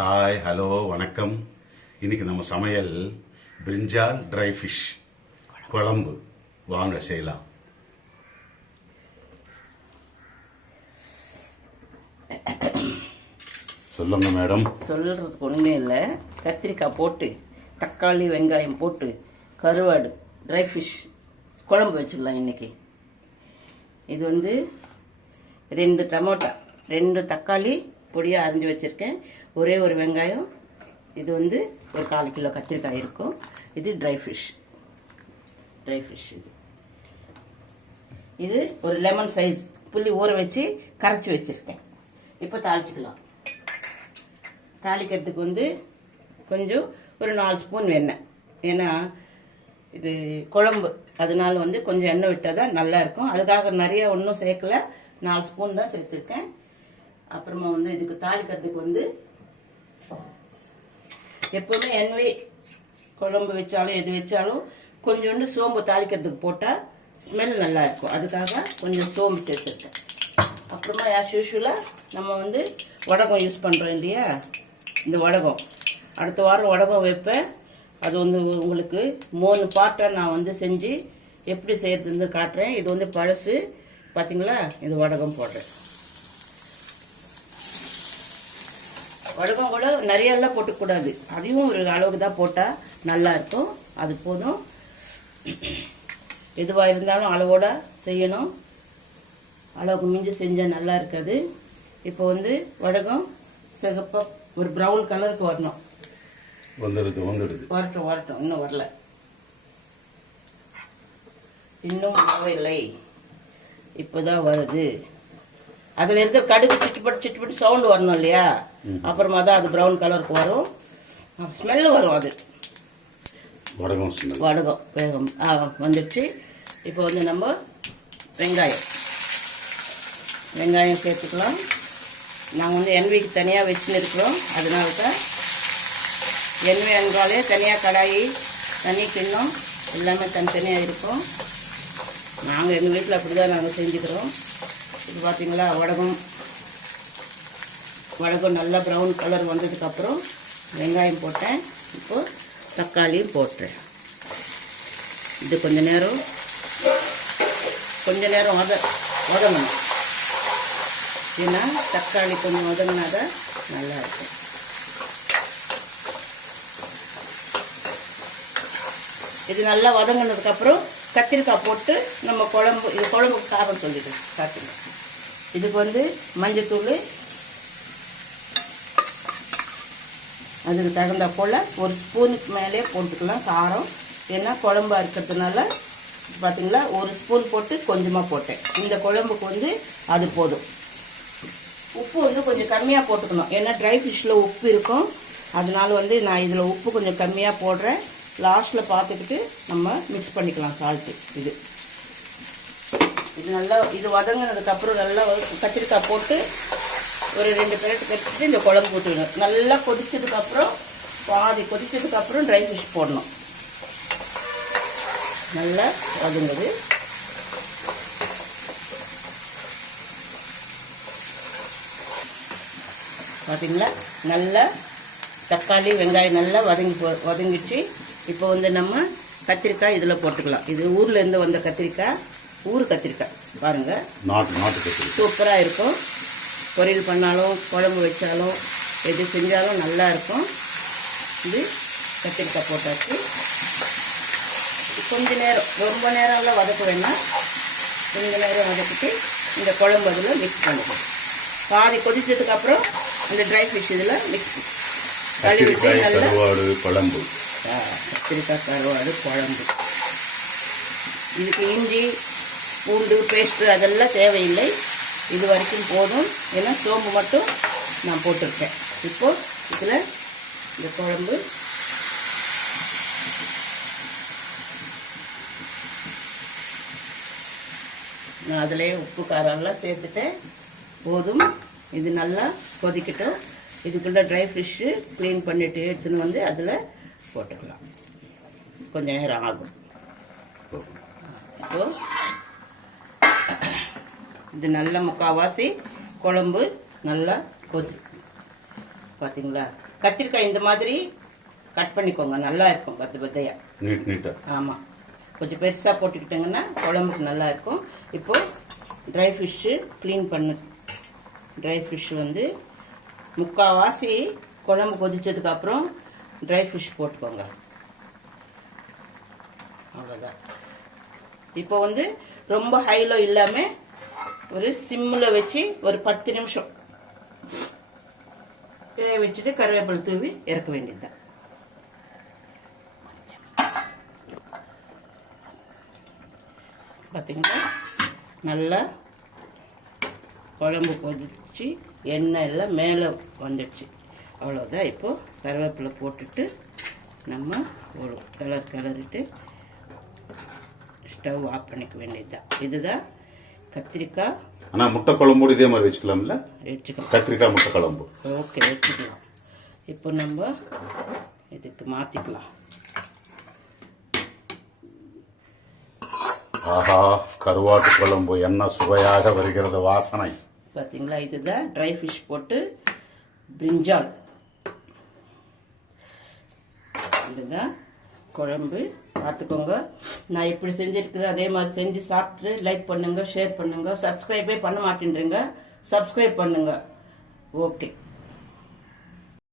Hi hello வணக்கம். இன்னைக்கு நம்ம சமையல் பிரிஞ்சால் ட்ரை ஃபிஷ் குழம்பு. வாங்க செய்யலாம். சொல்லுங்க மேடம். சொல்றதுக்கு ஒன்றுமே இல்லை. கத்திரிக்காய் போட்டு தக்காளி வெங்காயம் போட்டு கருவாடு ட்ரை ஃபிஷ் குழம்பு வச்சிடலாம் இன்னைக்கு. இது வந்து 2 டமோட்டா 2 தக்காளி பொடியாக அரிஞ்சு வச்சுருக்கேன். ஒரே ஒரு வெங்காயம். இது வந்து ஒரு 1/4 கிலோ கத்திரிக்காய் இருக்கும். இது ட்ரை ஃபிஷ் இது ஒரு லெமன் சைஸ் புளி ஊற வச்சு கரைச்சி வச்சுருக்கேன். இப்போ தாளிச்சிக்கலாம். தாளிக்கிறதுக்கு வந்து கொஞ்சம் ஒரு 4 ஸ்பூன் எண்ணெய். ஏன்னா இது குழம்பு, அதனால வந்து கொஞ்சம் எண்ணெய் விட்டால் தான் நல்லா இருக்கும். அதுக்காக நிறைய ஒன்றும் சேர்க்கல, 4 ஸ்பூன் தான் சேர்த்துருக்கேன். அப்புறமா வந்து இதுக்கு தாளிக்கிறதுக்கு வந்து எப்பவுமே எண்ணெய் குழம்பு வச்சாலும் எது வச்சாலும் கொஞ்சோண்டு சோம்பு தாளிக்கிறதுக்கு போட்டால் ஸ்மெல் நல்லா இருக்கும். அதுக்காக கொஞ்சம் சோம்பு சேர்த்துருக்கேன். அப்புறமா ஆஸ் யூஷுவலாக நம்ம வந்து வடகம் யூஸ் பண்ணுறோம் இல்லையா, இந்த வடகம் அடுத்த வாரம் வடகம் வைப்பேன். அது வந்து உங்களுக்கு 3 பார்ட்டாக நான் வந்து செஞ்சு எப்படி செய்யறதுன்னு காட்டுறேன். இது வந்து பழசு பார்த்தீங்களா. இது வடகம் போடுறேன். வடகம் கூட நிறையெல்லாம் போட்டுக்கூடாது, அதையும் ஒரு அளவுக்கு தான் போட்டால் நல்லா இருக்கும். அது போதும். எதுவாக இருந்தாலும் அளவோட செய்யணும். அளவுக்கு மிஞ்சி செஞ்சால் நல்லா இருக்காது. இப்போ வந்து வடகம் சிகப்பாக ஒரு ப்ரௌன் கலருக்கு வரணும். வரட்டும். இன்னும் வரல, இன்னும் வரவில்லை. இப்போதான் வருது. அதில் இருக்க கடுகு சிட்டுப்பட்டு சவுண்டு வரணும் இல்லையா, அப்புறமா தான் அது ப்ரௌன் கலருக்கு வரும். ஸ்மெல்லு வரும். அது வடகம் வேகம் வந்துடுச்சு. இப்போ வந்து நம்ம வெங்காயம் சேர்த்துக்கலாம். நாங்கள் வந்து எண்ணெய்க்கு தனியாக வச்சுன்னு இருக்கிறோம். அதனால தான் எண்ணெய் வெங்காலே தனியாக கடாயி தனி கிண்ணம் எல்லாமே தனித்தனியாக இருக்கும். நாங்கள் எங்கள் வீட்டில் அப்படி தான் நாங்கள் செஞ்சுக்கிறோம். இது பார்த்தீங்களா, வடகம் நல்லா ப்ரௌன் கலர் வந்ததுக்கப்புறம் வெங்காயம் போட்டேன். இப்போது தக்காளியும் போட்டேன். இது கொஞ்ச நேரம் வதங்கணும். ஏன்னா தக்காளி கொஞ்சம் வதங்கினா தான் நல்லா இருக்கும். இது நல்லா வதங்கினதுக்கப்புறம் கத்திரிக்காய் போட்டு நம்ம குழம்புக்கு காரம் சொல்லிட்டு காட்டுங்க. இதுக்கு வந்து மஞ்சத்தூள் அதுக்கு தகுந்த போல் ஒரு ஸ்பூனுக்கு மேலே போட்டுக்கலாம் காரம். ஏன்னா குழம்பா இருக்கிறதுனால பார்த்தீங்களா, ஒரு ஸ்பூன் போட்டு கொஞ்சமாக போட்டேன். இந்த குழம்புக்கு வந்து அது போதும். உப்பு வந்து கொஞ்சம் கம்மியாக போட்டுக்கணும். ஏன்னா ட்ரை ஃபிஷ்ஷில் உப்பு இருக்கும். அதனால வந்து நான் இதில் உப்பு கொஞ்சம் கம்மியாக போடுறேன். லாஸ்ட்டில் பார்த்துக்கிட்டு நம்ம மிக்ஸ் பண்ணிக்கலாம் சால்ட்டு. இது நல்லா இது வதங்கினதுக்கப்புறம் நல்லா கத்திரிக்காய் போட்டு ஒரு 2 பேரட்டு கட்டிட்டு இந்த குழம்பு ஊற்றிடணும். நல்லா கொதிச்சதுக்கப்புறம் பாதி கொதிச்சதுக்கப்புறம் ட்ரை ஃபிஷ் போடணும். நல்லா வதங்குது. பார்த்தீங்களா, நல்லா தக்காளி வெங்காயம் நல்லா வதங்கிச்சு. இப்போ வந்து நம்ம கத்திரிக்காய் இதில் போட்டுக்கலாம். இது ஊர்லேருந்து வந்த கத்திரிக்காய், ஊர் கத்திரிக்காய் பாருங்கள், நாட்டு கத்திரிக்காய் சூப்பராக இருக்கும். பொரியல் பண்ணாலும் குழம்பு வச்சாலும் எது செஞ்சாலும் நல்லா இருக்கும். இது கத்திரிக்காய் போட்டாச்சு. கொஞ்ச நேரம், ரொம்ப நேரம்லாம் வதக்க வேணாம், கொஞ்ச நேரம் வதக்கிட்டு இந்த குழம்பு அதில் மிக்ஸ் பண்ணிக்கலாம். பாதி கொதிச்சதுக்கப்புறம் இந்த ட்ரை ஃபிஷ் இதில் மிக்ஸ் கழுவிட்டு நல்லா குழம்பு கத்திரிக்காய் கருவாடு குழம்பு. இதுக்கு இஞ்சி பூண்டு பேஸ்ட்டு அதெல்லாம் தேவையில்லை. இது வரைக்கும் போதும். ஏன்னா சோம்பு மட்டும் நான் போட்டிருக்கேன். இப்போ இதில் இந்த குழம்பு நான் அதிலே உப்பு காரம்லாம் சேர்த்துட்டேன். போதும். இது நல்லா கொதிக்கட்டும். இதுக்குள்ள ட்ரை ஃபிஷ்ஷு க்ளீன் பண்ணிவிட்டு எடுத்துன்னு வந்து அதில் போட்டுக்கலாம். கொஞ்சம் நேரம் ஆகும். ஸோ இது நல்ல முக்கால்வாசி குழம்பு நல்லா பார்த்தீங்களா? கத்திரிக்காய் இந்த மாதிரி கட் பண்ணிக்கோங்க, நல்லா இருக்கும் பத்து பத்தையா. நீட்டா. ஆமாம், கொஞ்சம் பெருசாக போட்டுக்கிட்டிங்கன்னா குழம்புக்கு நல்லா இருக்கும். இப்போ ட்ரை ஃபிஷ்ஷு க்ளீன் பண்ணு. ட்ரை ஃபிஷ் வந்து முக்கால்வாசி குழம்பு கொதிச்சதுக்கப்புறம் ட்ரை ஃபிஷ் போட்டுக்கோங்க. அவ்வளோதான். இப்போ வந்து ரொம்ப ஹைலோ இல்லாமல் ஒரு சிம்மில் வச்சு ஒரு 10 நிமிஷம் வேக வச்சுட்டு கருவேப்பிலை தூவி இறக்க வேண்டியதுதான். பார்த்தீங்கன்னா நல்லா குழம்பு கொதிச்சு எண்ணெய் எல்லாம் மேலே வந்துடுச்சு. அவ்வளோதான். இப்போது கருவேப்பிலை போட்டுட்டு நம்ம ஒரு கிளறிட்டு ஸ்டவ் ஆஃப் பண்ணிக்க வேண்டியதுதான். இதுதான் கத்திரிக்காய். ஆனால் முட்டை குழம்போடு இதே மாதிரி வச்சுக்கலாம்ல? வச்சுக்கலாம். கத்திரிக்காய் முட்டை குழம்பு. ஓகே, வச்சுக்கலாம். இப்போ நம்ம இதுக்கு மாற்றிக்கலாம். ஆஹா, கருவாட்டு குழம்பு என்ன சுவையாக வருகிறது வாசனை. பார்த்தீங்களா? இதுதான் ட்ரை ஃபிஷ் போட்டு பிரிஞ்சால். இதுதான் குழம்பு. பார்த்துக்கோங்க, நான் எப்படி செஞ்சுருக்கிறேன் அதே மாதிரி செஞ்சு சாப்பிட்டு லைக் பண்ணுங்கள், ஷேர் பண்ணுங்கள். சப்ஸ்கிரைபே பண்ண மாட்டேன்றீங்க, சப்ஸ்கிரைப் பண்ணுங்கள். ஓகே.